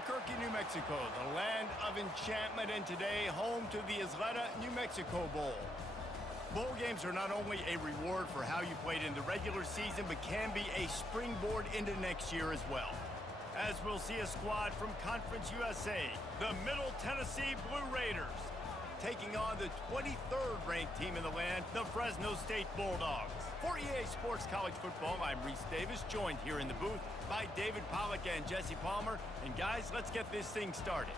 Albuquerque, New Mexico, the land of enchantment, and today home to the Yr.11, New Mexico Bowl. Bowl games are not only a reward for how you played in the regular season, but can be a springboard into next year as well. As we'll see a squad from Conference USA, the Middle Tennessee Blue Raiders, taking on the 23rd ranked team in the land, the Fresno State Bulldogs. For EA Sports College Football, I'm Reese Davis, joined here in the booth by David Pollack and Jesse Palmer. And guys, let's get this thing started.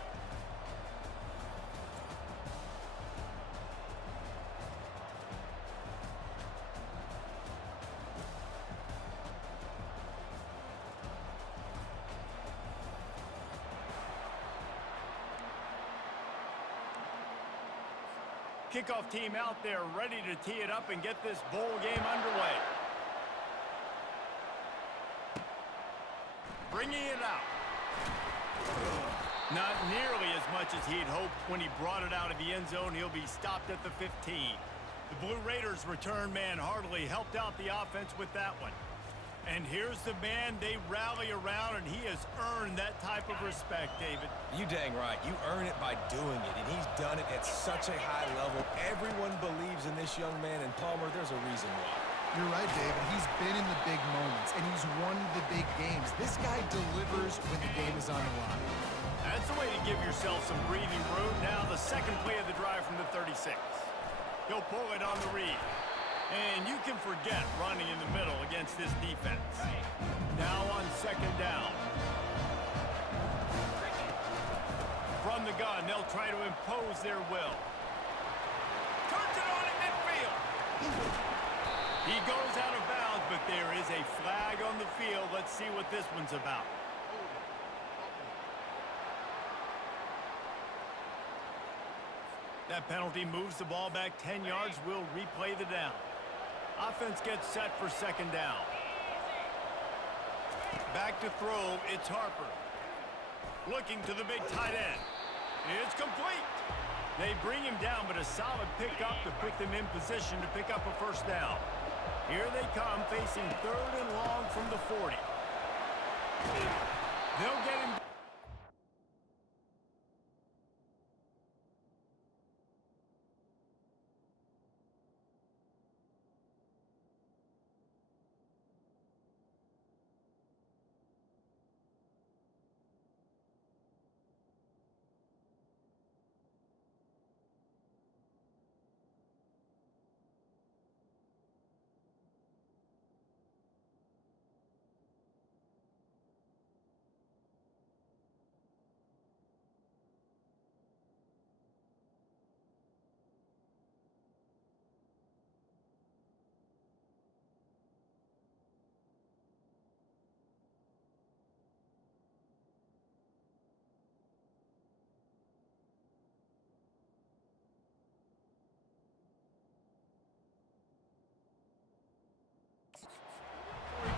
Kickoff team out there ready to tee it up and get this bowl game underway. Bringing it out. Not nearly as much as he'd hoped when he brought it out of the end zone. He'll be stopped at the 15. The Blue Raiders return man hardly helped out the offense with that one. And here's the man they rally around, and he has earned that type of respect, David. You dang right. You earn it by doing it, and he's done it at such a high level. Everyone believes in this young man, and Palmer, there's a reason why. You're right, David. He's been in the big moments, and he's won the big games. This guy delivers when the game is on the line. That's the way to give yourself some breathing room. Now the second play of the drive from the 36. He'll pull it on the read. And you can forget running in the middle against this defense. Now on second down. From the gun, they'll try to impose their will. Turns it on in midfield. He goes out of bounds, but there is a flag on the field. Let's see what this one's about. That penalty moves the ball back 10 yards. We'll replay the down. Offense gets set for second down. Back to throw, it's Harper. Looking to the big tight end. It's complete. They bring him down, but a solid pickup to put them in position to pick up a first down. Here they come, facing third and long from the 40. They'll get him.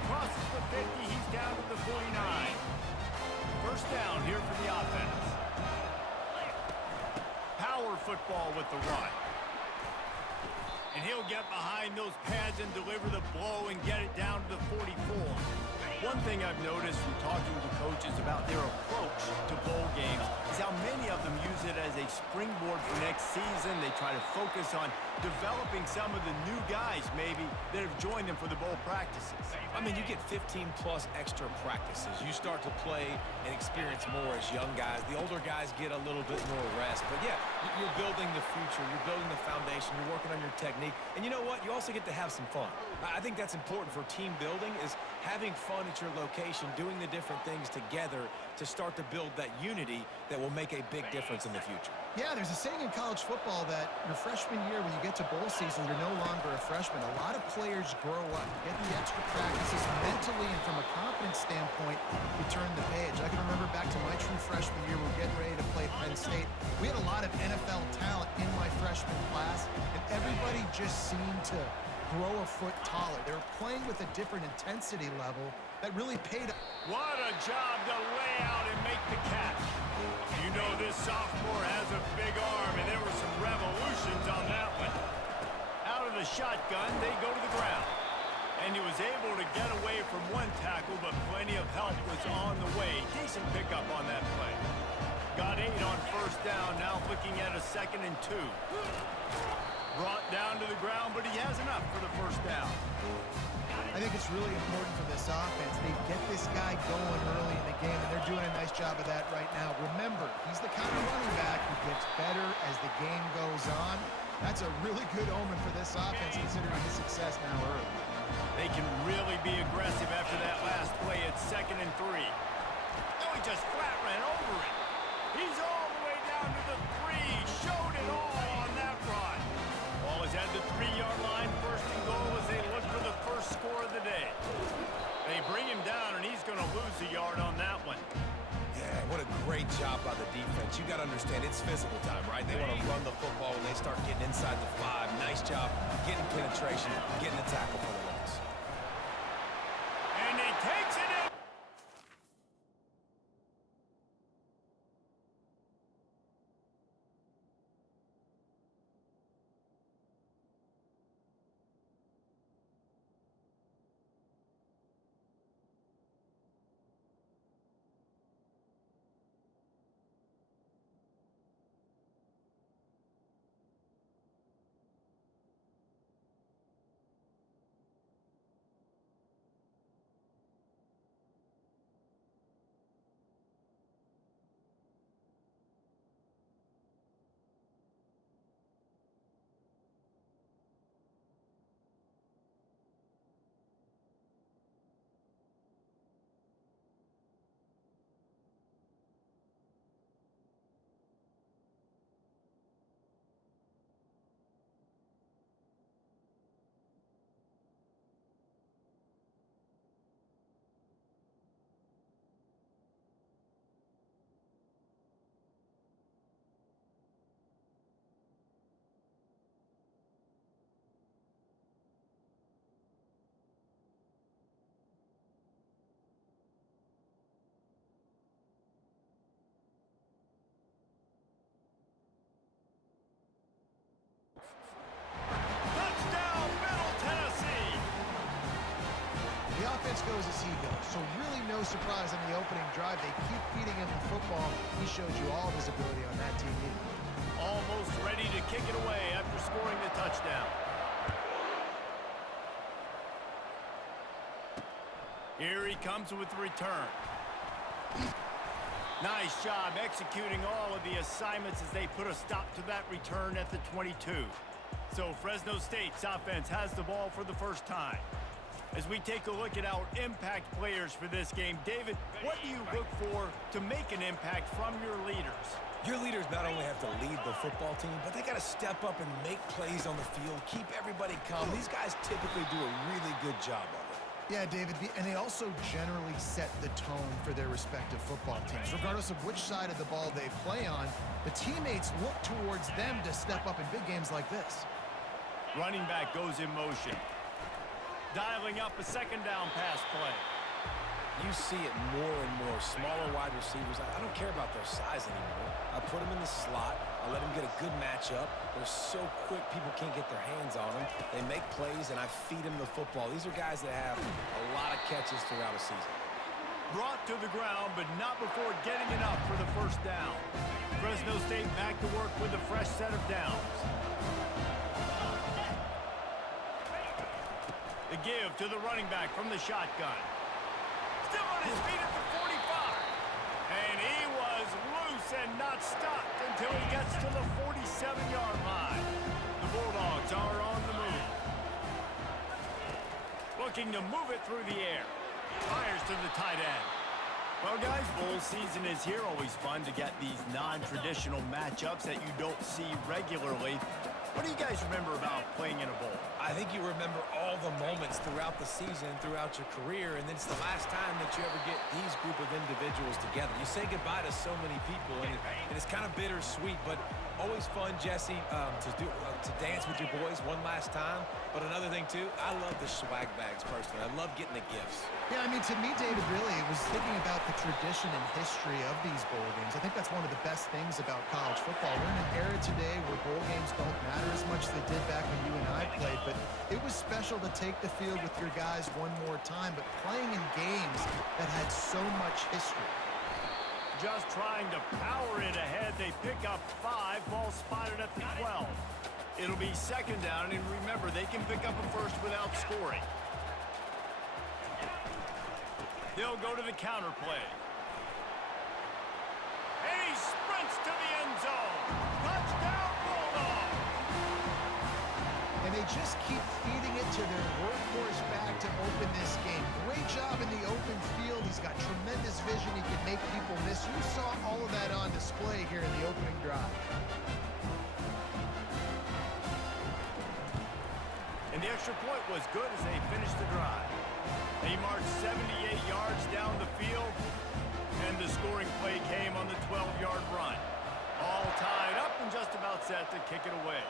Crosses the 50, he's down to the 49. First down here for the offense. Power football with the run. And he'll get behind those pads and deliver the blow and get it down to the 44. One thing I've noticed from talking to coaches about their approach to bowl games is how many of them use it as a springboard for next season. They try to focus on developing some of the new guys, maybe, that have joined them for the bowl practices. I mean, you get 15-plus extra practices. You start to play and experience more as young guys. The older guys get a little bit more rest. But, yeah, you're building the future. You're building the foundation. You're working on your technique. And you know what? You also get to have some fun. I think that's important for team building, is having fun at your location, doing the different things together to start to build that unity that will make a big difference in the future. Yeah, there's a saying in college football that your freshman year, when you get to bowl season, you're no longer a freshman. A lot of players grow up, get the extra practices mentally, and from a confidence standpoint, you turn the page. I can remember back to my true freshman year, we were getting ready to play Penn State. We had a lot of NFL talent in my freshman class, and everybody just seemed to grow a foot taller. They were playing with a different intensity level that really paid. What a job to lay out and make the catch. You know this sophomore has a big arm, and there were some revolutions on that one. Out of the shotgun, they go to the ground. And he was able to get away from one tackle, but plenty of help was on the way. Decent pickup on that play. Got 8 on first down, now looking at a 2nd and 2. Brought down to the ground, but he has enough for the first down. I think it's really important for this offense. They get this guy going early in the game, and they're doing a nice job of that right now. Remember, he's the kind of running back who gets better as the game goes on. That's a really good omen for this offense, considering his success now early. They can really be aggressive after that last play at 2nd and 3. Oh, he just flat ran over it. He's all the way down to the 3. Showed it all on that run. Ball is at the 3-yard line. 1st and goal as they look for the first score of the day. They bring him down, and he's going to lose a yard on that one. Yeah, what a great job by the defense. You got to understand, it's physical time, right? They want to run the football when they start getting inside the 5. Nice job getting penetration, getting the tackle for the loss. And he takes it in. Goes as he goes. So really no surprise on the opening drive. They keep feeding him the football. He showed you all of his ability on that TV. Almost ready to kick it away after scoring the touchdown. Here he comes with the return. Nice job executing all of the assignments as they put a stop to that return at the 22. So Fresno State's offense has the ball for the first time. As we take a look at our impact players for this game, David, what do you look for to make an impact from your leaders? Your leaders not only have to lead the football team, but they got to step up and make plays on the field, keep everybody calm. These guys typically do a really good job of it. Yeah, David, and they also generally set the tone for their respective football teams. Regardless of which side of the ball they play on, the teammates look towards them to step up in big games like this. Running back goes in motion. Dialing up a 2nd down pass play. You see it more and more. Smaller wide receivers, I don't care about their size anymore. I put them in the slot. I let them get a good matchup. They're so quick, people can't get their hands on them. They make plays, and I feed them the football. These are guys that have a lot of catches throughout a season. Brought to the ground, but not before getting enough for the first down. Fresno State back to work with a fresh set of downs. The give to the running back from the shotgun. Still on his feet at the 45. And he was loose and not stopped until he gets to the 47-yard line. The Bulldogs are on the move. Looking to move it through the air. Fires to the tight end. Well, guys, bowl season is here. Always fun to get these non-traditional matchups that you don't see regularly. What do you guys remember about playing in a bowl? I think you remember all the moments throughout the season, throughout your career, and then it's the last time that you ever get these group of individuals together. You say goodbye to so many people, and it's kind of bittersweet, but always fun, Jesse, to dance with your boys one last time. But another thing, too, I love the swag bags, personally. I love getting the gifts. Yeah, I mean, to me, David, really, it was thinking about the tradition and history of these bowl games. I think that's one of the best things about college football. We're in an era today where bowl games don't matter as much as they did back when you and I played, but it was special to take the field with your guys one more time, but playing in games that had so much history. Just trying to power it ahead. They pick up 5, ball spotted at the 12. It'll be second down, and remember, they can pick up a first without scoring. They'll go to the counter play. And he sprints to the end zone. Touchdown, Bulldogs! And they just keep feeding it to their workhorse back to open this game. Great job in the open field. He's got tremendous vision. He can make people miss. You saw all of that on display here in the opening drive. And the extra point was good as they finished the drive. They marched 78 yards down the field, and the scoring play came on the 12-yard run. All tied up and just about set to kick it away.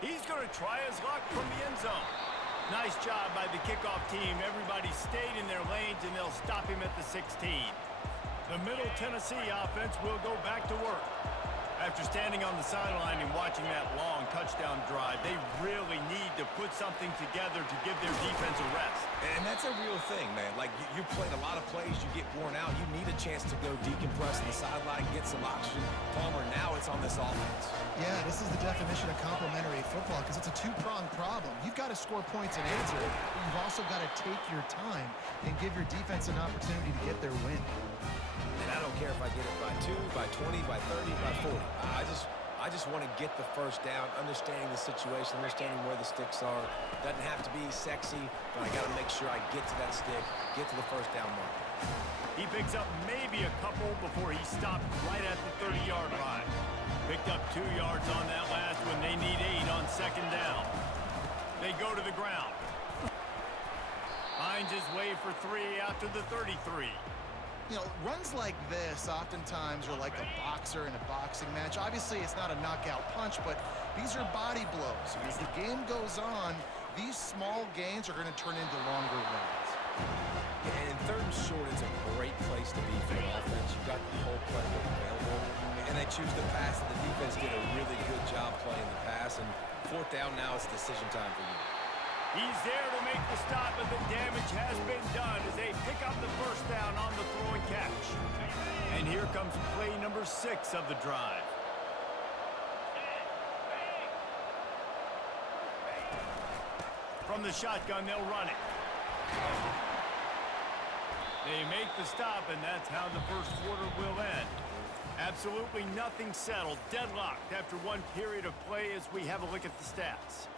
He's going to try his luck from the end zone. Nice job by the kickoff team. Everybody stayed in their lanes, and they'll stop him at the 16. The Middle Tennessee offense will go back to work. After standing on the sideline and watching that long touchdown drive, they really need to put something together to give their defense a rest. And that's a real thing, man. Like, you played a lot of plays, you get worn out. You need a chance to go decompress on the sideline, get some oxygen. Palmer, now it's on this offense. Yeah, this is the definition of complementary football because it's a two-pronged problem. You've got to score points and answer it. You've also got to take your time and give your defense an opportunity to get their win. And I don't care if I get it by 2, by 20, by 30, by 40. I just want to get the first down, understanding the situation, understanding where the sticks are. Doesn't have to be sexy, but I got to make sure I get to that stick, get to the first down mark. He picks up maybe a couple before he stopped right at the 30-yard line. Picked up 2 yards on that last one. They need 8 on second down. They go to the ground. Finds his way for 3 out to the 33. You know, runs like this oftentimes are like a boxer in a boxing match. Obviously, it's not a knockout punch, but these are body blows. As the game goes on, these small gains are going to turn into longer runs. And in third and short, it's a great place to be for the offense. You've got the whole playbook available, and they choose to pass. The defense did a really good job playing the pass, and fourth down now, it's decision time for you. He's there to make the stop, but the damage has been done as they pick up the first down on the throw and catch. And here comes play number 6 of the drive. From the shotgun, they'll run it. They make the stop, and that's how the first quarter will end. Absolutely nothing settled, deadlocked after one period of play as we have a look at the stats.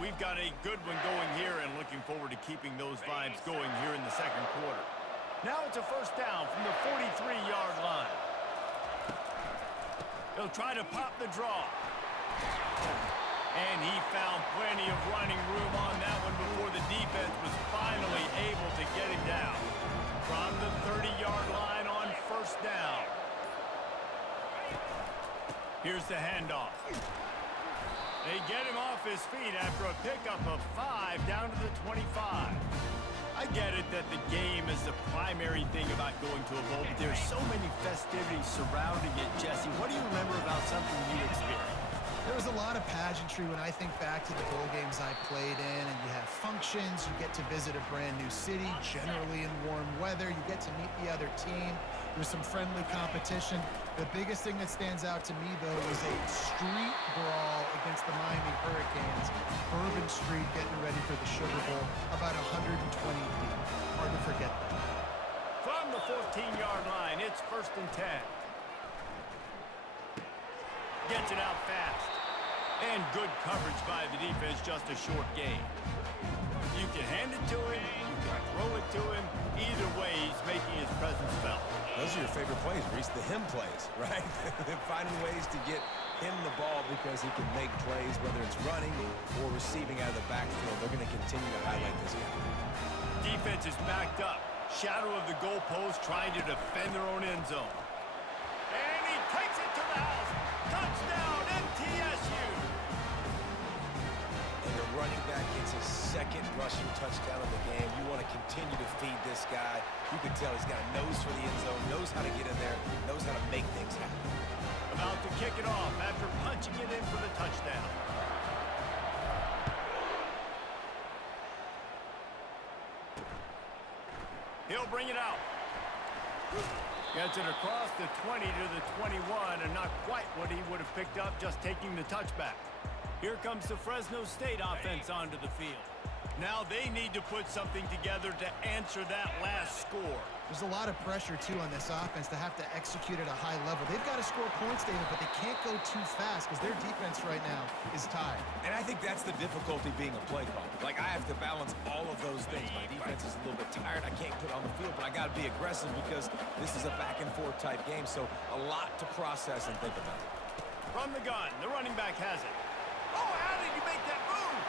We've got a good one going here and looking forward to keeping those vibes going here in the second quarter. Now it's a first down from the 43-yard line. He'll try to pop the draw. And he found plenty of running room on that one before the defense was finally able to get him down. From the 30-yard line on first down. Here's the handoff. They get him off his feet after a pickup of 5 down to the 25. I get it that the game is the primary thing about going to a bowl, but there's so many festivities surrounding it, Jesse. What do you remember about something you experienced? There was a lot of pageantry when I think back to the bowl games I played in, and you have functions, you get to visit a brand new city, generally in warm weather, you get to meet the other team, there's some friendly competition. The biggest thing that stands out to me, though, was a street brawl against the Miami Hurricanes. Bourbon Street getting ready for the Sugar Bowl, about 120 deep. Hard to forget that. From the 14-yard line, it's first and 10. Gets it out fast. And good coverage by the defense, just a short gain. You can hand it to him, you can throw it to him. Either way, he's making his presence felt. Those are your favorite plays, Reese, the him plays, right? Finding ways to get him the ball because he can make plays, whether it's running or receiving out of the backfield. They're going to continue to highlight this guy. Defense is backed up. Shadow of the goalpost trying to defend their own end zone. And he takes it to the house. Touchdown, MTSU. And the running back gets his second rushing touchdown of the game. You want to continue to feed this guy. You can tell he's got a nose for the end zone, knows how to get in there, knows how to make things happen. About to kick it off after punching it in for the touchdown. He'll bring it out. Gets it across the 20 to the 21, and not quite what he would have picked up just taking the touchback. Here comes the Fresno State offense onto the field. Now they need to put something together to answer that last score. There's a lot of pressure, too, on this offense to have to execute at a high level. They've got to score points, David, but they can't go too fast because their defense right now is tied. And I think that's the difficulty being a play caller. Like, I have to balance all of those things. My defense is a little bit tired. I can't put on the field, but I got to be aggressive because this is a back-and-forth type game, so a lot to process and think about. From the gun, the running back has it. Oh, how did you make that move?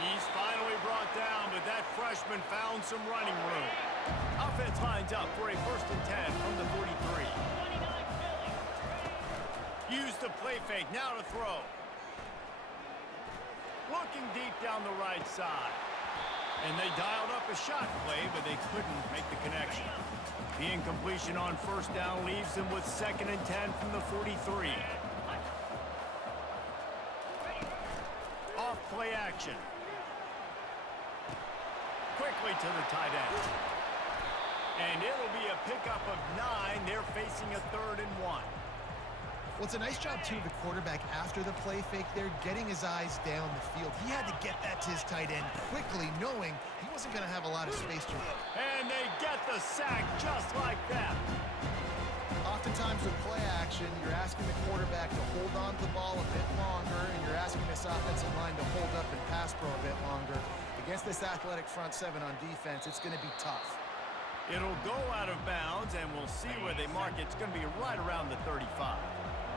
He's finally brought down, but that freshman found some running room. Offense lines up for a 1st and 10 from the 43. Use the play fake, now to throw. Looking deep down the right side. And they dialed up a shot play, but they couldn't make the connection. The incompletion on 1st down leaves them with 2nd and 10 from the 43. Off play action. Quickly to the tight end. And it'll be a pickup of 9. They're facing a 3rd and 1. Well, it's a nice job, too, of the quarterback after the play fake there, getting his eyes down the field. He had to get that to his tight end quickly, knowing he wasn't going to have a lot of space to run. And they get the sack just like that. Oftentimes with play action, you're asking the quarterback to hold on to the ball a bit longer, and you're asking this offensive line to hold up and pass pro a bit longer. Against this athletic front seven on defense, it's going to be tough. It'll go out of bounds, and we'll see where they mark it. It's going to be right around the 35.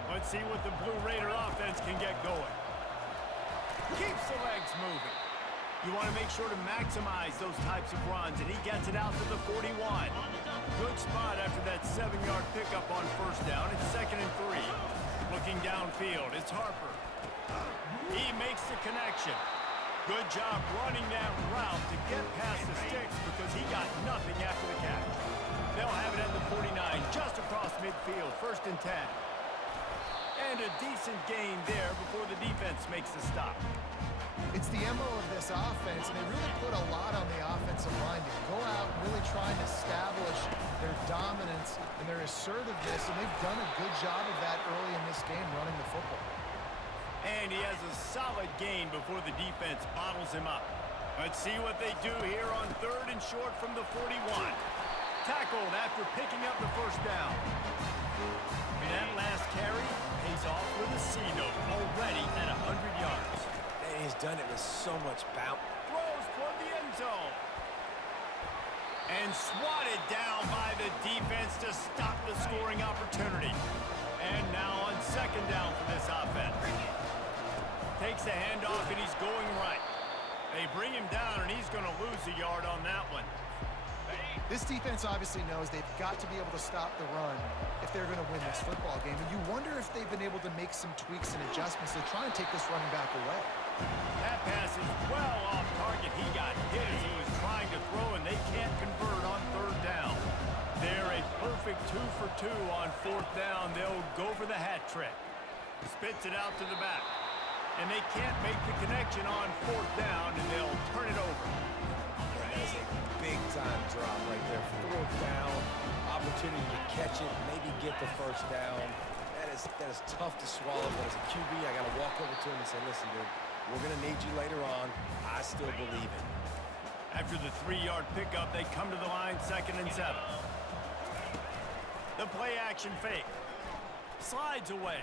Let's see what the Blue Raider offense can get going. Keeps the legs moving. You want to make sure to maximize those types of runs, and he gets it out to the 41. Good spot after that 7-yard pickup on 1st down. It's 2nd and 3. Looking downfield, it's Harper. He makes the connection. Good job running that route to get past the sticks because he got nothing after the catch. They'll have it at the 49, just across midfield, 1st and 10. And a decent gain there before the defense makes the stop. It's the MO of this offense, and they really put a lot on the offensive line to go out and really try and establish their dominance and their assertiveness, and they've done a good job of that early in this game running the football. And he has a solid gain before the defense bottles him up. Let's see what they do here on 3rd and short from the 41. Tackled after picking up the 1st down. And that last carry pays off with a C note already at 100 yards. And he's done it with so much bounce. Throws toward the end zone. And swatted down by the defense to stop the scoring opportunity. And now on 2nd down for this offense. Takes the handoff, and he's going right. They bring him down, and he's going to lose a yard on that one. This defense obviously knows they've got to be able to stop the run if they're going to win this football game. And you wonder if they've been able to make some tweaks and adjustments to try and take this running back away. That pass is well off target. He got hit as he was trying to throw, and they can't convert on 3rd down. They're a perfect 2 for 2 on 4th down. They'll go for the hat trick. Spits it out to the back. And they can't make the connection on 4th down, and they'll turn it over. That is a big-time drop right there. 4th down, opportunity to catch it, maybe get the 1st down. That is tough to swallow, but as a QB, I got to walk over to him and say, listen, dude, we're going to need you later on. I still believe it. After the 3-yard pickup, they come to the line, 2nd and 7. The play-action fake. Slides away.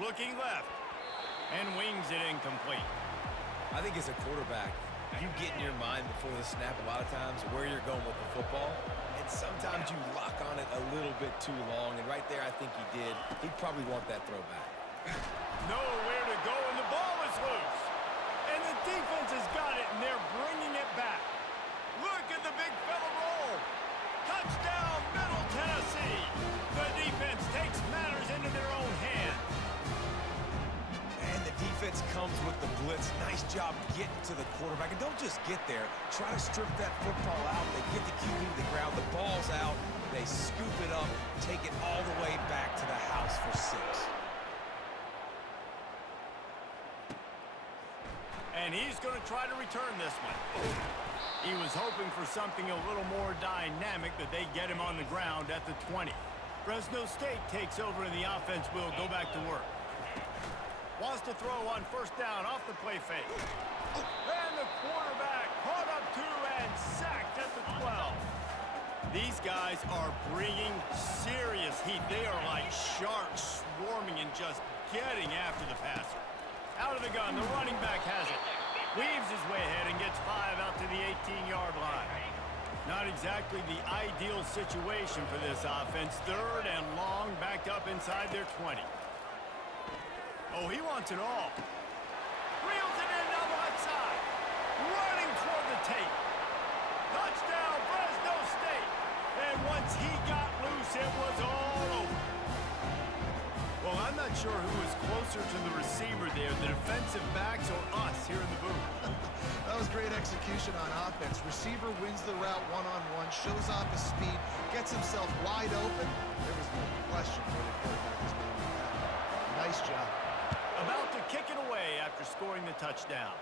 Looking left. And wings it incomplete. I think as a quarterback, you get in your mind before the snap a lot of times where you're going with the football. And sometimes you lock on it a little bit too long. And right there, I think he did. He'd probably want that throwback. Nowhere to go, and the ball is loose. And the defense has got it, and they're bringing it back. Look at the big fella roll. Touchdown, Middle Tennessee. The defense takes matters into their own hands. And they've defense comes with the blitz. Nice job getting to the quarterback. And don't just get there. Try to strip that football out. They get the QB to the ground. The ball's out. They scoop it up, take it all the way back to the house for 6. And he's going to try to return this one. He was hoping for something a little more dynamic, but they get him on the ground at the 20. Fresno State takes over and the offense will go back to work. Wants to throw on first down off the play fake. And the quarterback caught up 2 and sacked at the 12. These guys are bringing serious heat. They are like sharks swarming and just getting after the passer. Out of the gun, the running back has it. Weaves his way ahead and gets 5 out to the 18-yard line. Not exactly the ideal situation for this offense. 3rd and long, backed up inside their 20. Oh, he wants it all. Reels it in down the left side. Running toward the tape. Touchdown, Fresno State. And once he got loose, it was all over. Well, I'm not sure who was closer to the receiver there, the defensive backs or us here in the booth. That was great execution on offense. Receiver wins the route one-on-one, shows off his speed, gets himself wide open. There was no question where the quarterback was going with that. Nice job. About to kick it away after scoring the touchdown.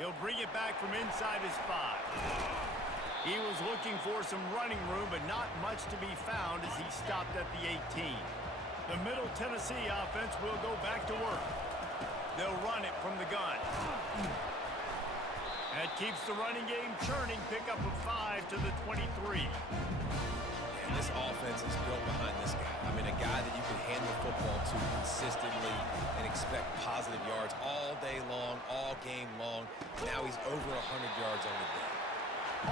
He'll bring it back from inside his 5. He was looking for some running room, but not much to be found as he stopped at the 18. The Middle Tennessee offense will go back to work. They'll run it from the gun. That keeps the running game churning. Pickup of 5 to the 23. And this offense is built behind this guy. I mean, a guy that you can hand the football to consistently and expect positive yards all day long, all game long. Now he's over 100 yards on the day.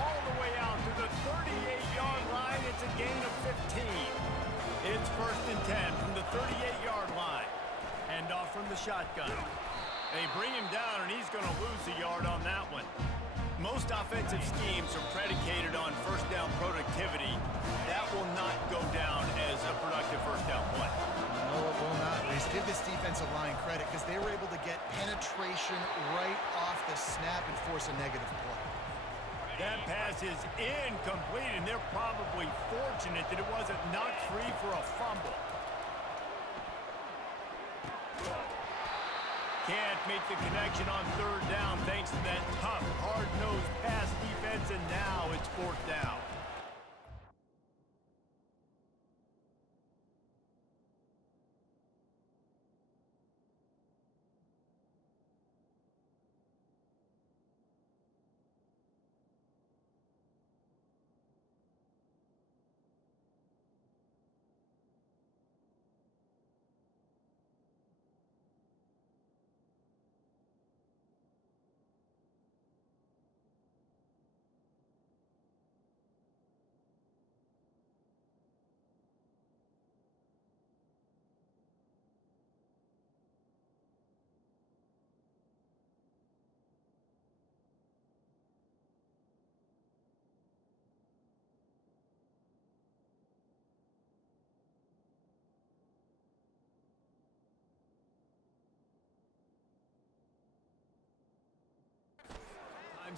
All the way out to the 38-yard line. It's a gain of 15. It's 1st and 10 from the 38-yard line. Handoff from the shotgun. They bring him down, and he's going to lose a yard on that one. Most offensive schemes are predicated on first down productivity. That will not go down as a productive first down play. No, it will not. Reese, give this defensive line credit because they were able to get penetration right off the snap and force a negative play. That pass is incomplete, and they're probably fortunate that it wasn't knocked free for a fumble. Can't make the connection on 3rd down thanks to that tough, hard-nosed pass defense, and now it's 4th down.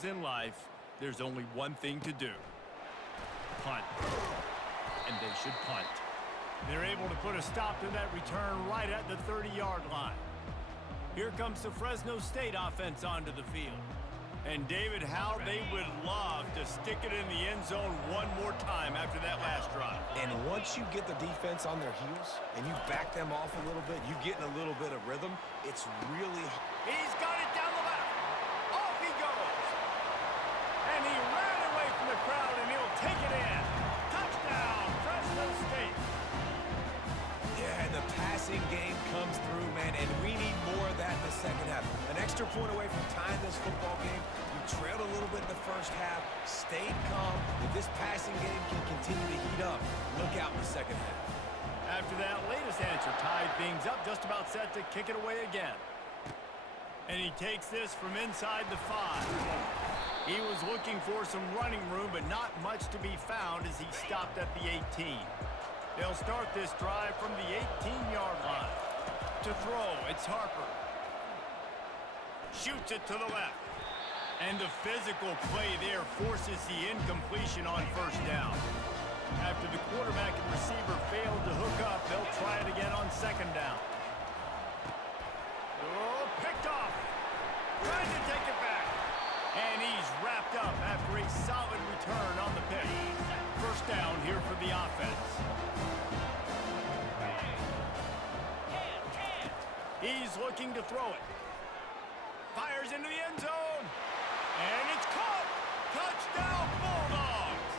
In life, there's only one thing to do. Punt. And they should punt. They're able to put a stop to that return right at the 30-yard line. Here comes the Fresno State offense onto the field. And David, how they would love to stick it in the end zone one more time after that last drive. And once you get the defense on their heels and you back them off a little bit, you get in a little bit of rhythm, it's really hard. He's got it down the left. Off he goes. And he ran away from the crowd, and he'll take it in. Touchdown, Fresno State. Yeah, and the passing game comes through, man, and we need more of that in the second half. An extra point away from tying this football game. You trailed a little bit in the first half, stayed calm. If this passing game can continue to heat up, look out in the second half. After that latest answer tied things up, just about set to kick it away again. And he takes this from inside the 5. He was looking for some running room, but not much to be found as he stopped at the 18. They'll start this drive from the 18-yard line. To throw, it's Harper. Shoots it to the left. And the physical play there forces the incompletion on first down. After the quarterback and receiver failed to hook up, they'll try it again on second down. Oh, picked off. Trying to take it back. And he's wrapped up after a solid return on the pick. First down here for the offense. He's looking to throw it. Fires into the end zone. And it's caught. Touchdown, Bulldogs.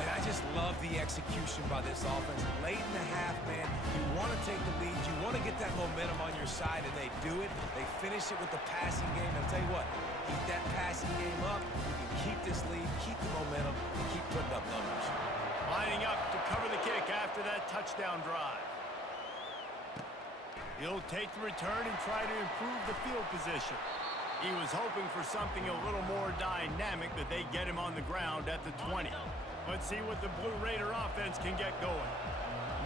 And I just love the execution by this offense. Late in the half, man, you want to take the lead. You want to get that momentum on your side, and they do it. They finish it with the passing game. I'll tell you what, keep that passing game up. You can keep this lead, keep the momentum, and keep putting up numbers. Lining up to cover the kick after that touchdown drive. He'll take the return and try to improve the field position. He was hoping for something a little more dynamic, but they get him on the ground at the 20. Let's see what the Blue Raider offense can get going.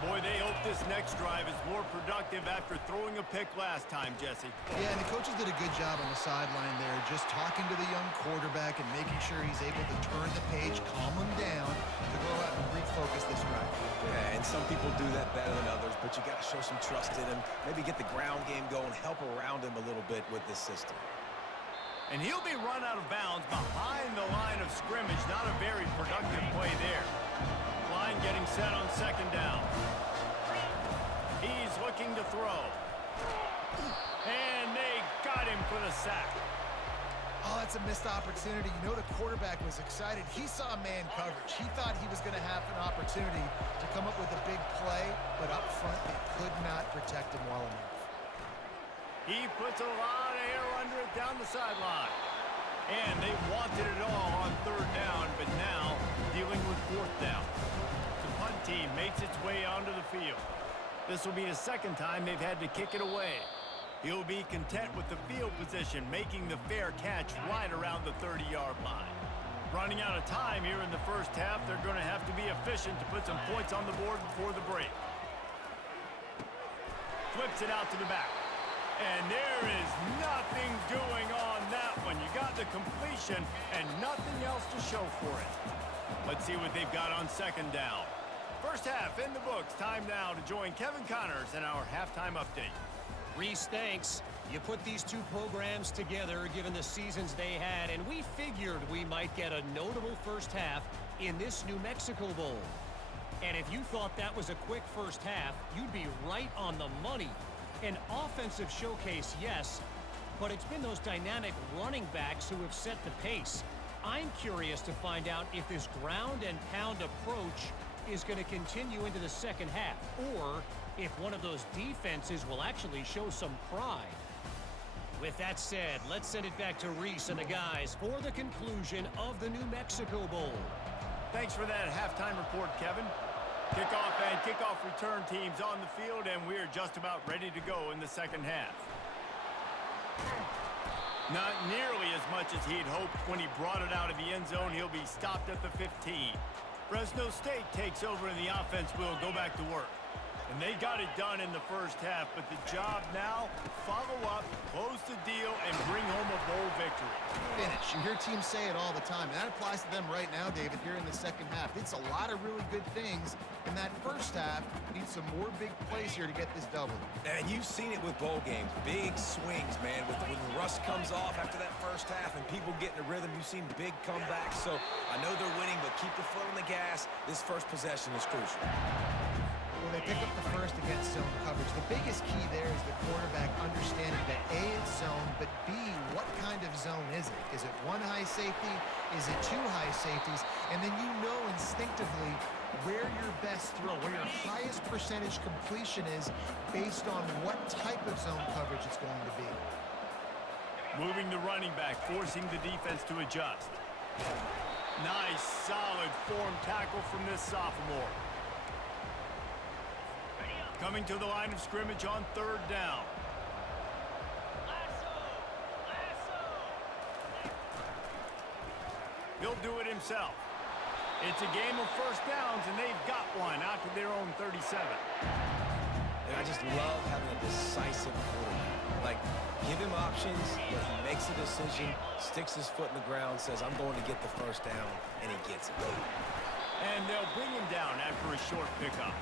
Boy, they hope this next drive is more productive after throwing a pick last time, Jesse. Yeah, and the coaches did a good job on the sideline there, just talking to the young quarterback and making sure he's able to turn the page, calm him down, to go out and refocus this drive. Yeah, and some people do that better than others, but you got to show some trust in him. Maybe get the ground game going, help around him a little bit with this system. And he'll be run out of bounds behind the line of scrimmage. Not a very productive play there. Line getting set on second down. He's looking to throw. And they got him for the sack. Oh, that's a missed opportunity. You know, the quarterback was excited. He saw man coverage. He thought he was going to have an opportunity to come up with a big play, but up front, they could not protect him well enough. He puts a lot of air under it down the sideline. And they wanted it all on third down, but now dealing with fourth down. The punt team makes its way onto the field. This will be the second time they've had to kick it away. He'll be content with the field position, making the fair catch right around the 30-yard line. Running out of time here in the first half, they're going to have to be efficient to put some points on the board before the break. Flips it out to the back. And there is nothing doing on that one. You got the completion and nothing else to show for it. Let's see what they've got on second down. First half in the books. Time now to join Kevin Connors in our halftime update. Reese, thanks. You put these two programs together given the seasons they had, and we figured we might get a notable first half in this New Mexico Bowl. And if you thought that was a quick first half, you'd be right on the money. An offensive showcase, yes, but it's been those dynamic running backs who have set the pace. I'm curious to find out if this ground and pound approach is going to continue into the second half, or if one of those defenses will actually show some pride. With that said, let's send it back to Reese and the guys for the conclusion of the New Mexico Bowl. Thanks for that halftime report, Kevin. Kickoff and kickoff return teams on the field, and we're just about ready to go in the second half. Not nearly as much as he'd hoped when he brought it out of the end zone. He'll be stopped at the 15. Fresno State takes over, and the offense will go back to work. And they got it done in the first half, but the job now, follow up, close the deal, and bring home a bowl victory. Finish. You hear teams say it all the time, and that applies to them right now, David, here in the second half. It's a lot of really good things in that first half. Need some more big plays here to get this double. And you've seen it with bowl games. Big swings, man. When the rust comes off after that first half and people get in a rhythm, you've seen big comebacks. So I know they're winning, but keep the foot on the gas. This first possession is crucial. Well, they pick up the first against zone coverage. The biggest key there is the quarterback understanding that A, it's zone, but B, what kind of zone is it? Is it one high safety? Is it two high safeties? And then you know instinctively where your best throw, where your highest percentage completion is based on what type of zone coverage it's going to be. Moving the running back, forcing the defense to adjust. Nice, solid form tackle from this sophomore. Coming to the line of scrimmage on third down. He'll do it himself. It's a game of first downs, and they've got one out to their own 37. And I just love having a decisive quarterback. Like, give him options, but he makes a decision, sticks his foot in the ground, says, I'm going to get the first down, and he gets it. And they'll bring him down after a short pickup.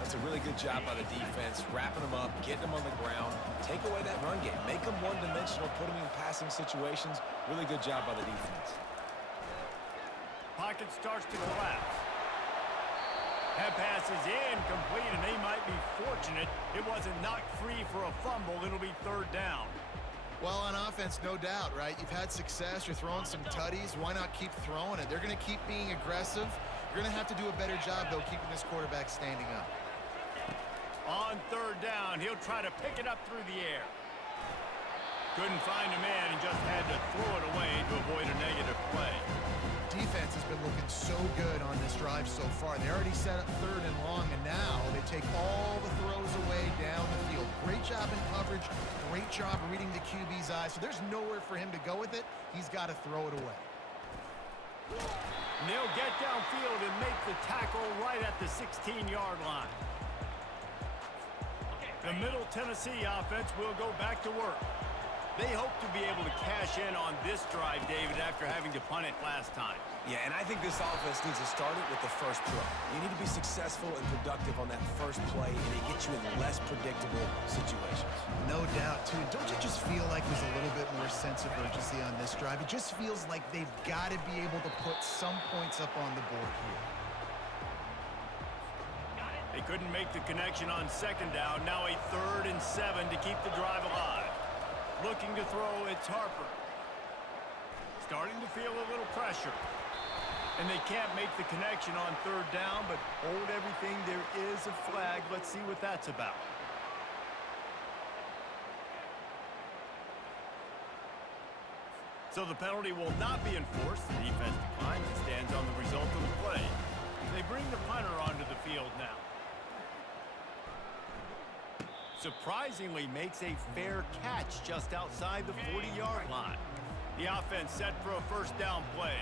That's a really good job by the defense, wrapping them up, getting them on the ground, take away that run game, make them one-dimensional, put them in passing situations. Really good job by the defense. Pocket starts to collapse. That pass is incomplete, and they might be fortunate it wasn't knocked free for a fumble. It'll be third down. Well, on offense, no doubt, right? You've had success. You're throwing some tutties. Why not keep throwing it? They're going to keep being aggressive. You're going to have to do a better job, though, keeping this quarterback standing up. On third down, he'll try to pick it up through the air. Couldn't find a man and just had to throw it away to avoid a negative play. Defense has been looking so good on this drive so far. They already set up third and long, and now they take all the throws away down the field. Great job in coverage. Great job reading the QB's eyes. So there's nowhere for him to go with it. He's got to throw it away. And they'll get downfield and make the tackle right at the 16-yard line. The Middle Tennessee offense will go back to work. They hope to be able to cash in on this drive, David, after having to punt it last time. Yeah, and I think this offense needs to start it with the first play. You need to be successful and productive on that first play, and it gets you in less predictable situations. No doubt, too. Don't you just feel like there's a little bit more sense of urgency on this drive? It just feels like they've got to be able to put some points up on the board here. They couldn't make the connection on second down. Now a 3rd and 7 to keep the drive alive. Looking to throw, it's Harper. Starting to feel a little pressure. And they can't make the connection on third down, but hold everything. There is a flag. Let's see what that's about. So the penalty will not be enforced. The defense declines and stands on the result of the play. They bring the punter onto the field now. Surprisingly makes a fair catch just outside the 40-yard line. The offense set for a first down play.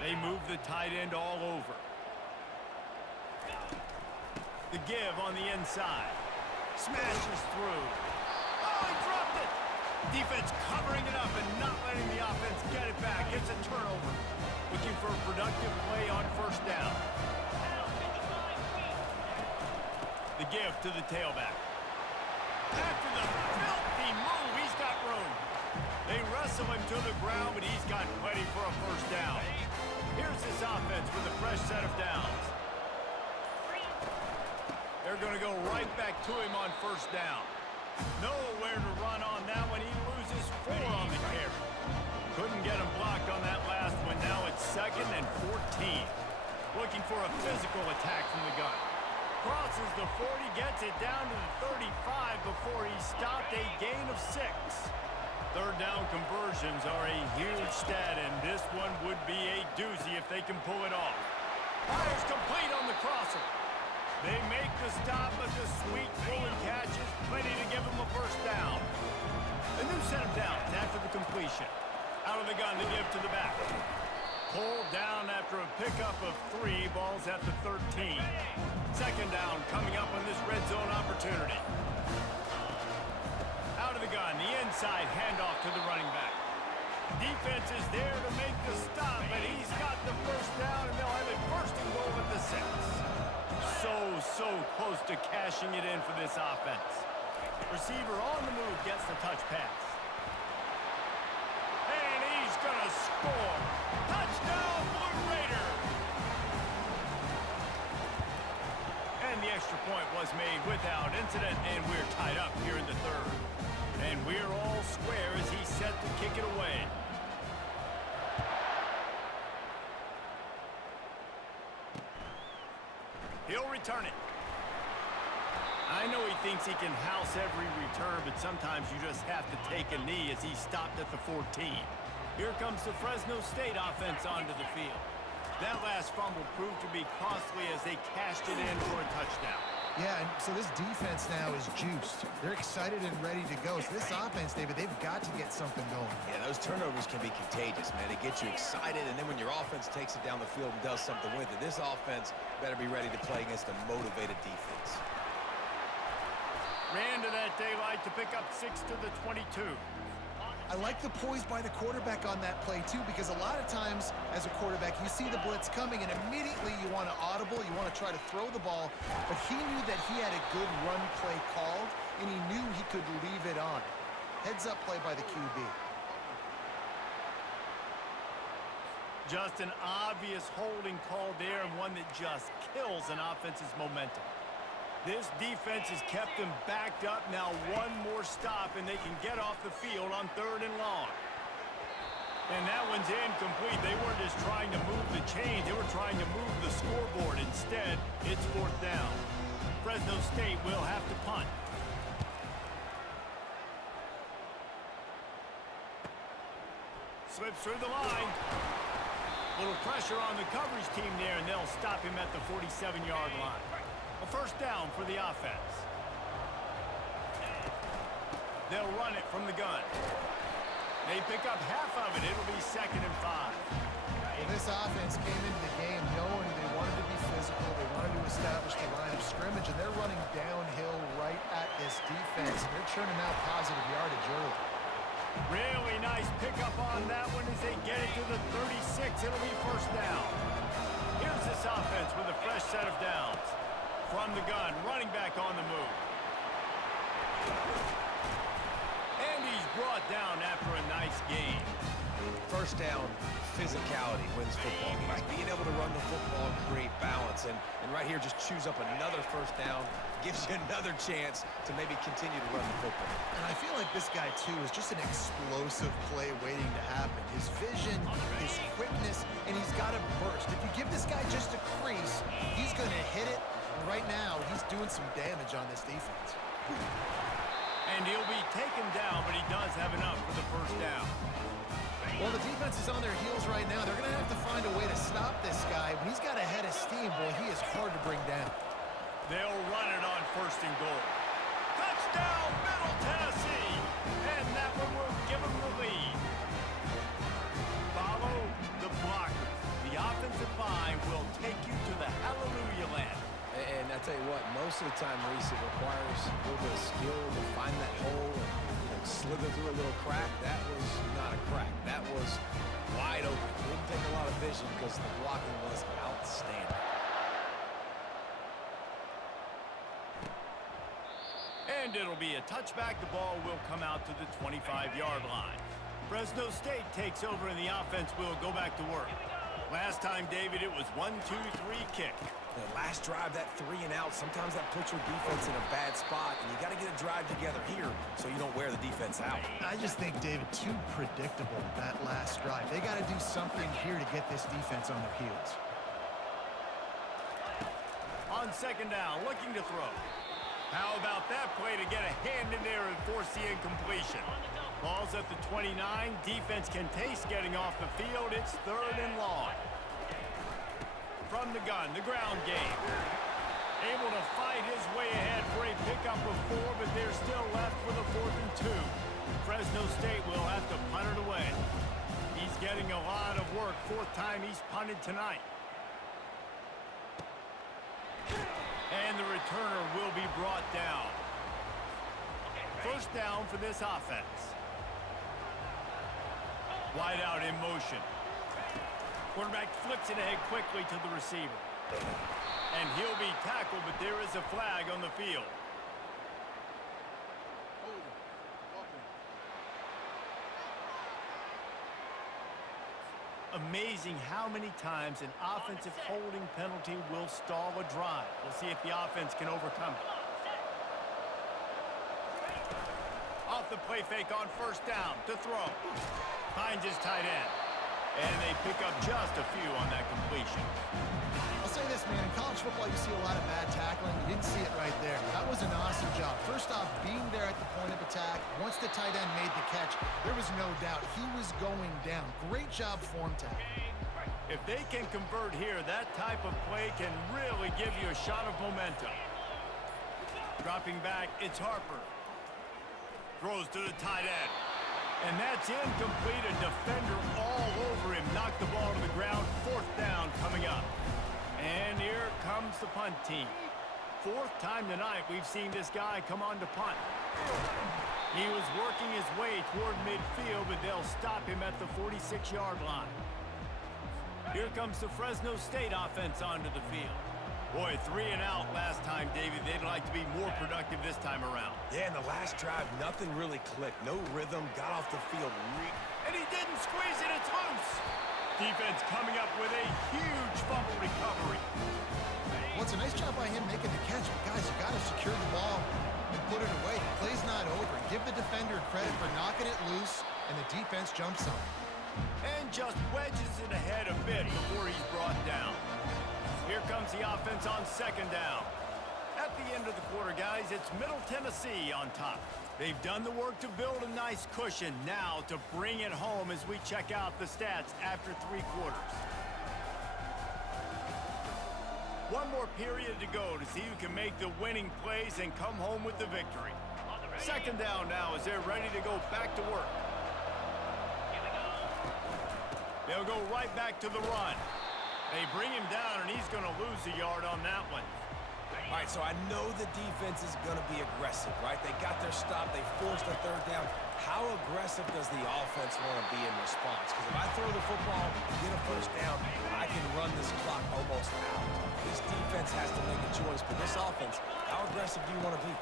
They move the tight end all over. The give on the inside. Smashes through. Oh, he dropped it! Defense covering it up and not letting the offense get it back. It's a turnover. Looking for a productive play on first down. The give to the tailback. After the filthy move, he's got room. They wrestle him to the ground, but he's got plenty for a first down. Here's this offense with a fresh set of downs. They're going to go right back to him on first down. Nowhere to run on that one. He loses 4 on the carry. Couldn't get him blocked on that last one. Now it's 2nd and 14. Looking for a physical attack from the gun. Crosses the 40, gets it down to the 35 before he stopped, a gain of 6. Third down conversions are a huge stat, and this one would be a doozy if they can pull it off. Fires complete on the crosser. They make the stop, but the sweet pulling catch is plenty to give them a first down. A new set of downs after the completion. Out of the gun, the give to the back. Pulled down after a pickup of 3, balls at the 13. Second down coming up on this red zone opportunity. Out of the gun, the inside handoff to the running back. Defense is there to make the stop, but he's got the first down, and they'll have it first and goal at the 6. So close to cashing it in for this offense. Receiver on the move gets the touch pass. And he's going to score. Touchdown, Blue Raider! And the extra point was made without incident, and we're tied up here in the 3rd. And we're all square as he's set to kick it away. He'll return it. I know he thinks he can house every return, but sometimes you just have to take a knee as he stopped at the 14. Here comes the Fresno State offense onto the field. That last fumble proved to be costly as they cashed it in for a touchdown. Yeah, and so this defense now is juiced. They're excited and ready to go. So this offense, David, they've got to get something going. Yeah, those turnovers can be contagious, man. They get you excited, and then when your offense takes it down the field and does something with it, this offense better be ready to play against a motivated defense. Ran to that daylight to pick up 6 to the 22. I like the poise by the quarterback on that play, too, because a lot of times as a quarterback, you see the blitz coming, and immediately you want to audible, you want to try to throw the ball, but he knew that he had a good run play called, and he knew he could leave it on. Heads-up play by the QB. Just an obvious holding call there, and one that just kills an offense's momentum. This defense has kept them backed up. Now one more stop, and they can get off the field on 3rd and long. And that one's incomplete. They weren't just trying to move the chains. They were trying to move the scoreboard. Instead, it's 4th down. Fresno State will have to punt. Slips through the line. Little pressure on the coverage team there, and they'll stop him at the 47-yard line. A 1st down for the offense. They'll run it from the gun. They pick up half of it. It'll be 2nd and 5. Well, this offense came into the game knowing they wanted to be physical. They wanted to establish the line of scrimmage, and they're running downhill right at this defense, and they're churning out positive yardage early. Really nice pickup on that one as they get it to the 36. It'll be 1st down. Here's this offense with a fresh set of downs. From the gun, running back on the move. And he's brought down after a nice gain. 1st down, physicality wins football games. Being able to run the football, create balance, and right here just choose up another 1st down, gives you another chance to maybe continue to run the football. And I feel like this guy, too, is just an explosive play waiting to happen. His vision, his quickness, and he's got a burst. If you give this guy just a crease, he's going to hit it. Right now, he's doing some damage on this defense. And he'll be taken down, but he does have enough for the 1st down. Well, the defense is on their heels right now. They're going to have to find a way to stop this guy. When he's got a head of steam, boy, he is hard to bring down. They'll run it on 1st and goal. Touchdown, Middle Tennessee! And that one will give them the lead. Follow the blockers. The offensive line will take you to the hallelujah land. And I tell you what, most of the time, Reese, it requires a little bit of skill to find that hole and slither through a little crack. That was not a crack. That was wide open. Didn't take a lot of vision because the blocking was outstanding. And it'll be a touchback. The ball will come out to the 25-yard line. Fresno State takes over, and the offense will go back to work. Last time, David, it was 1-2-3 kick. The last drive, that 3 and out, sometimes that puts your defense in a bad spot, and you got to get a drive together here so you don't wear the defense out. I just think, David, too predictable, that last drive. They got to do something here to get this defense on their heels. On 2nd down, looking to throw. How about that play to get a hand in there and force the incompletion? Ball's at the 29. Defense can taste getting off the field. It's 3rd and long. From the gun, the ground game. Able to fight his way ahead for a pickup of 4, but they're still left with a 4th and 2. Fresno State will have to punt it away. He's getting a lot of work. 4th time he's punted tonight. And the returner will be brought down. 1st down for this offense. Wide out in motion. Quarterback flips it ahead quickly to the receiver. And he'll be tackled, but there is a flag on the field. Amazing how many times an offensive holding penalty will stall a drive. We'll see if the offense can overcome it. Off the play fake on 1st down to throw. Finds his tight end. And they pick up just a few on that completion. I'll say this, man. In college football, you see a lot of bad tackling. You didn't see it right there. That was an awesome job. First off, being there at the point of attack. Once the tight end made the catch, there was no doubt he was going down. Great job form tackle. If they can convert here, that type of play can really give you a shot of momentum. Dropping back, it's Harper. Throws to the tight end. And that's incomplete. A defender all over him. Knocked the ball to the ground. 4th down coming up. And here comes the punt team. 4th time tonight we've seen this guy come on to punt. He was working his way toward midfield, but they'll stop him at the 46-yard line. Here comes the Fresno State offense onto the field. Boy, 3 and out last time, David. They'd like to be more productive this time around. Yeah, in the last drive, nothing really clicked. No rhythm, got off the field. And he didn't squeeze it. It's loose. Defense coming up with a huge fumble recovery. Well, it's a nice job by him making the catch, but guys, you got to secure the ball and put it away. The play's not over. Give the defender credit for knocking it loose, and the defense jumps on it. And just wedges it ahead a bit before he's brought down. Here comes the offense on 2nd down. At the end of the quarter, guys, it's Middle Tennessee on top. They've done the work to build a nice cushion. Now to bring it home as we check out the stats after 3 quarters. 1 more period to go to see who can make the winning plays and come home with the victory. 2nd down now as they're ready to go back to work. They'll go right back to the run. They bring him down, and he's going to lose a yard on that one. All right, so I know the defense is going to be aggressive, right? They got their stop. They forced the 3rd down. How aggressive does the offense want to be in response? Because if I throw the football, get a 1st down, I can run this clock almost out. This defense has to make a choice, but this offense, how aggressive do you want to be?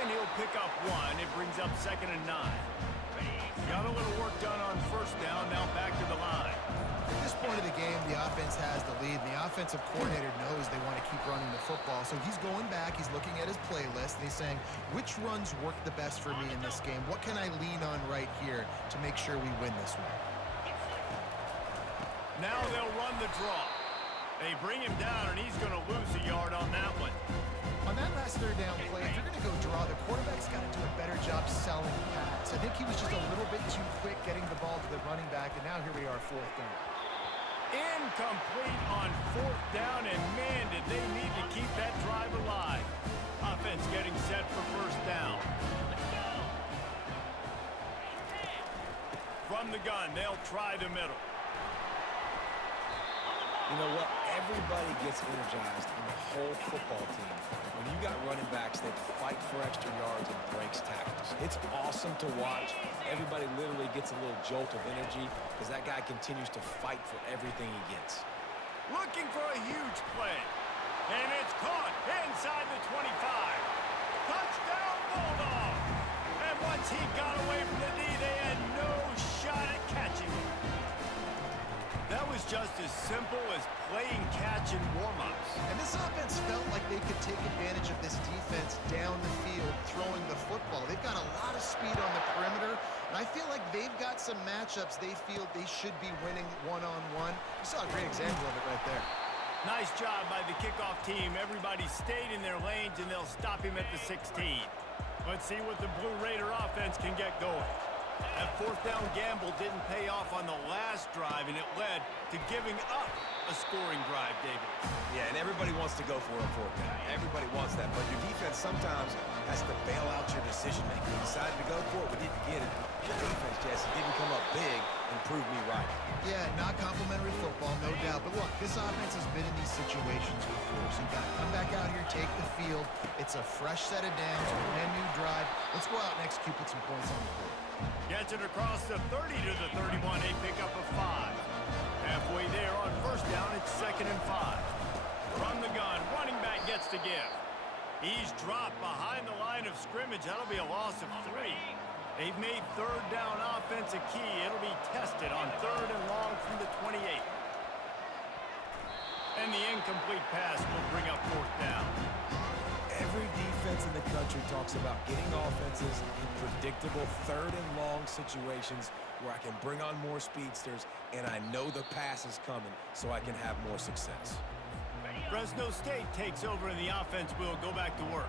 And he'll pick up 1. It brings up 2nd and 9. Got a little work done on 1st down, now back to the line. At this point of the game, the offense has the lead, and the offensive coordinator knows they want to keep running the football. So he's going back, he's looking at his playlist, and he's saying, which runs work the best for me in this game? What can I lean on right here to make sure we win this one? Now they'll run the draw. They bring him down, and he's going to lose a yard on that one. On that last 3rd down play, if you're going to go draw, the quarterback's got to do a better job selling the pass. I think he was just a little bit too quick getting the ball to the running back, and now here we are, 4th down. Incomplete on 4th down, and man, did they need to keep that drive alive. Offense getting set for 1st down. From the gun, they'll try the middle. You know what? Everybody gets energized in the whole football team when you got running backs that fight for extra yards and breaks tackles. It's awesome to watch. Everybody literally gets a little jolt of energy because that guy continues to fight for everything he gets. Looking for a huge play. And it's caught inside the 25. Touchdown, Bulldog! And once he got away from the knee, they had no shot at catching him. That was just as simple as playing catch in warm-ups. And this offense felt like they could take advantage of this defense down the field, throwing the football. They've got a lot of speed on the perimeter, and I feel like they've got some matchups they feel they should be winning one-on-one. You saw a great example of it right there. Nice job by the kickoff team. Everybody stayed in their lanes, and they'll stop him at the 16. Let's see what the Blue Raider offense can get going. That 4th down gamble didn't pay off on the last drive, and it led to giving up a scoring drive, David. Yeah, and everybody wants to go for a 4th down. Everybody wants that, but your defense sometimes has to bail out your decision-making. We decided to go for it, we didn't get it. The defense, Jesse, didn't come up big and prove me right. Yeah, not complimentary football, no doubt. But look, this offense has been in these situations before, so you got to come back out here, take the field. It's a fresh set of downs, a brand new drive. Let's go out and execute, put some points on the board. Gets it across the 30 to the 31. A pickup of 5. Halfway there on 1st down, it's 2nd and 5. From the gun, running back gets to give. He's dropped behind the line of scrimmage. That'll be a loss of 3. They've made 3rd down offense a key. It'll be tested on 3rd and long from the 28. And the incomplete pass will bring up 4th down. Every defense in the country talks about getting offenses in predictable 3rd and long situations where I can bring on more speedsters and I know the pass is coming so I can have more success. Fresno State takes over and the offense will go back to work.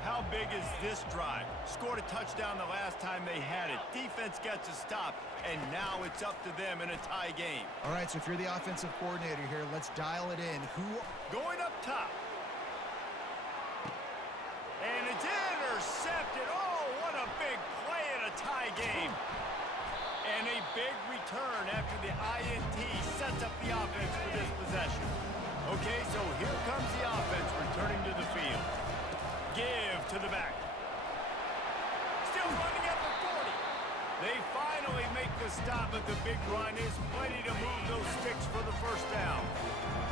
How big is this drive? Scored a touchdown the last time they had it. Defense gets a stop, and now it's up to them in a tie game. All right, so if you're the offensive coordinator here, let's dial it in. Going up top. game. And a big return after the INT sets up the offense for this possession. Okay, so here comes the offense returning to the field. Give to the back. Still running at the 40. They finally make the stop, but the big run is plenty to move those sticks for the first down.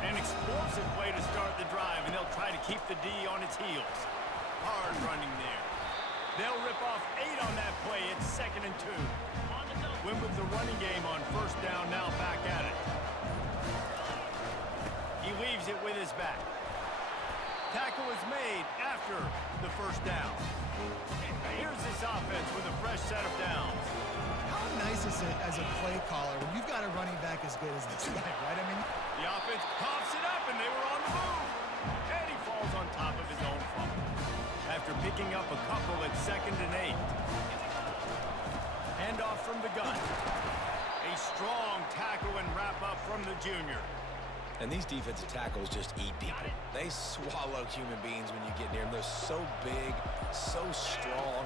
An explosive play to start the drive, and they'll try to keep the D on its heels. Hard running there. They'll rip off 8 on that play. It's 2nd and 2. Win with the running game on first down, now back at it. He leaves it with his back. Tackle is made after the first down. Here's this offense with a fresh set of downs. How nice is it as a play caller when you've got a running back as good as this guy, right? I mean, The offense coughs it up, and they were on the move. And he falls on top of his own fumble. After picking up a couple at 2nd and 8. Handoff from the gun. A strong tackle and wrap-up from the junior. And these defensive tackles just eat people. They swallow human beings when you get near them. They're so big, so strong.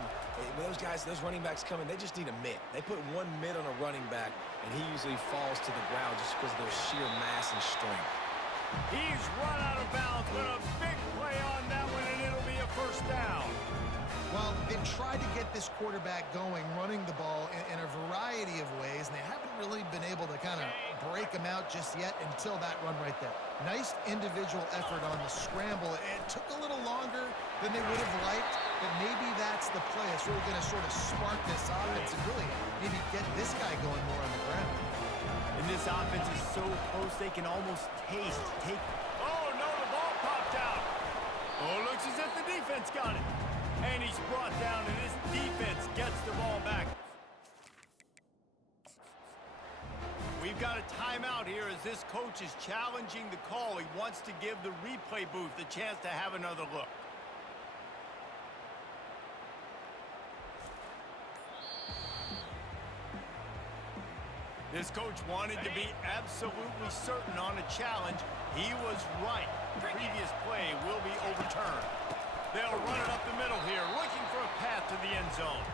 When those guys, those running backs come in, they just need a mitt. They put one mitt on a running back, and he usually falls to the ground just because of their sheer mass and strength. He's run out of bounds with a big play on that one, and it'll be a first down. well, they've tried to get this quarterback going, running the ball in a variety of ways, and they haven't really been able to kind of break him out just yet until that run right there. Nice individual effort on the scramble. It took a little longer than they would have liked, but maybe that's the play. It's really going to sort of spark this offense and really maybe get this guy going more on the ground. And this offense is so close they can almost take. Oh, no, the ball popped out. Oh, looks as if the defense got it. And he's brought down, and this defense gets the ball back. We've got a timeout here as this coach is challenging the call. He wants to give the replay booth the chance to have another look. This coach wanted to be absolutely certain on a challenge. He was right. The previous play will be overturned. They'll run it up the middle here, looking for a path to the end zone.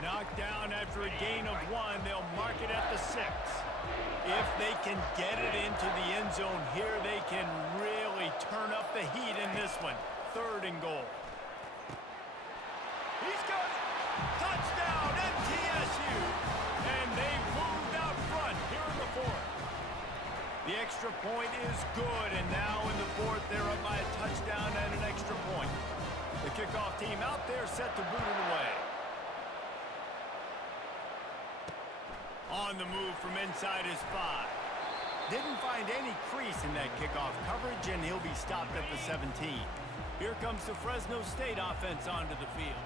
Knocked down after a gain of 1, they'll mark it at the 6. If they can get it into the end zone here, they can really turn up the heat in this one. 3rd and goal. He's got it. Touchdown, MTSU. And they've moved out front here in the 4th. The extra point is good, and now in the 4th, they're up by a touchdown and an extra point. The kickoff team out there set to boot it away. On the move from inside his 5. Didn't find any crease in that kickoff coverage, and he'll be stopped at the 17. Here comes the Fresno State offense onto the field.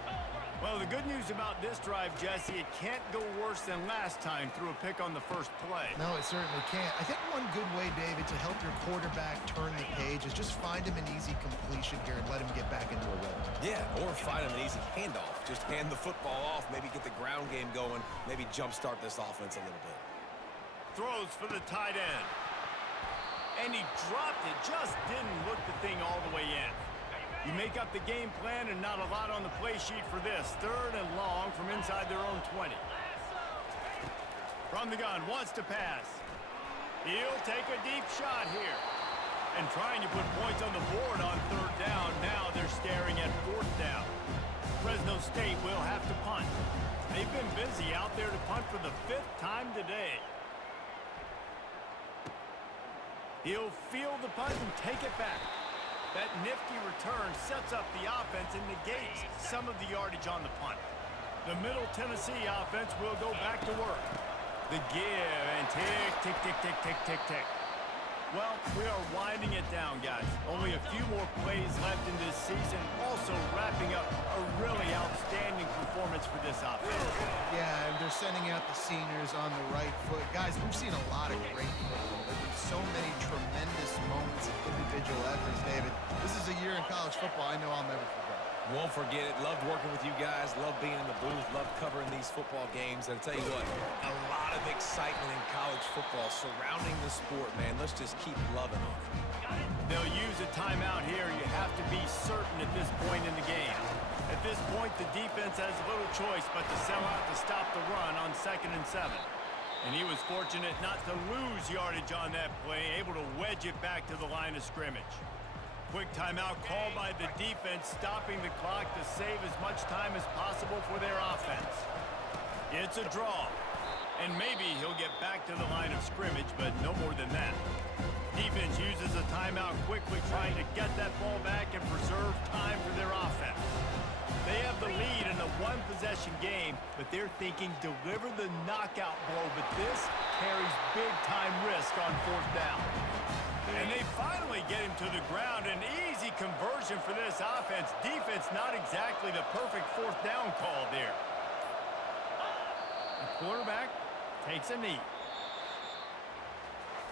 Well, the good news about this drive, Jesse, it can't go worse than last time through a pick on the first play. No, it certainly can't. I think one good way, David, to help your quarterback turn the page is just find him an easy completion here and let him get back into a rhythm. Yeah, or find him an easy handoff. Just hand the football off, maybe get the ground game going, maybe jumpstart this offense a little bit. Throws for the tight end. And he dropped it, just didn't look the thing all the way in. You make up the game plan and not a lot on the play sheet for this. 3rd and long from inside their own 20. From the gun, wants to pass. He'll take a deep shot here. And trying to put points on the board on 3rd down. Now they're staring at 4th down. Fresno State will have to punt. They've been busy out there to punt for the 5th time today. He'll field the punt and take it back. That nifty return sets up the offense and negates some of the yardage on the punt. The Middle Tennessee offense will go back to work. The give and tick, tick, tick, tick, tick, tick, tick. Well, we are winding it down, guys. Only a few more plays left in this season. Also wrapping up a really outstanding performance for this offense. Yeah, and they're sending out the seniors on the right foot. Guys, we've seen a lot of great football. There's been so many tremendous moments and individual efforts, David. This is a year in college football I know I'll never forget. Won't forget it. Loved working with you guys. Loved being in the booth. Loved covering these football games. And I'll tell you what, a lot of excitement in college football surrounding the sport, man. Let's just keep loving on it. They'll use a timeout here. You have to be certain at this point in the game. At this point, the defense has little choice but to sell out to stop the run on 2nd and 7. And he was fortunate not to lose yardage on that play, able to wedge it back to the line of scrimmage. Quick timeout called by the defense, stopping the clock to save as much time as possible for their offense. It's a draw. And maybe he'll get back to the line of scrimmage, but no more than that. Defense uses a timeout quickly, trying to get that ball back and preserve time for their offense. They have the lead in a one-possession game, but they're thinking deliver the knockout blow, but this carries big-time risk on 4th down. And they finally get him to the ground. An easy conversion for this offense. Defense not exactly the perfect 4th down call there. The quarterback takes a knee.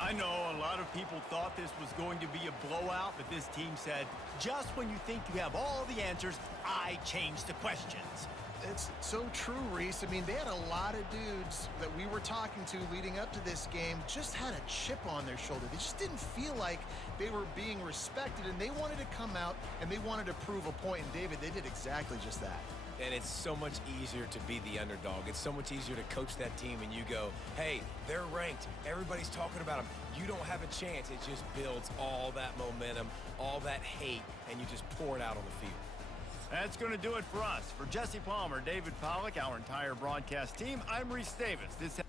I know a lot of people thought this was going to be a blowout, but this team said, just when you think you have all the answers, I change the questions. It's so true, Reese. I mean, they had a lot of dudes that we were talking to leading up to this game just had a chip on their shoulder. They just didn't feel like they were being respected, and they wanted to come out and they wanted to prove a point. And, David, they did exactly just that. And it's so much easier to be the underdog. It's so much easier to coach that team and you go, hey, they're ranked. Everybody's talking about them. You don't have a chance. It just builds all that momentum, all that hate, and you just pour it out on the field. That's going to do it for us. For Jesse Palmer, David Pollack, our entire broadcast team, I'm Reese Davis. This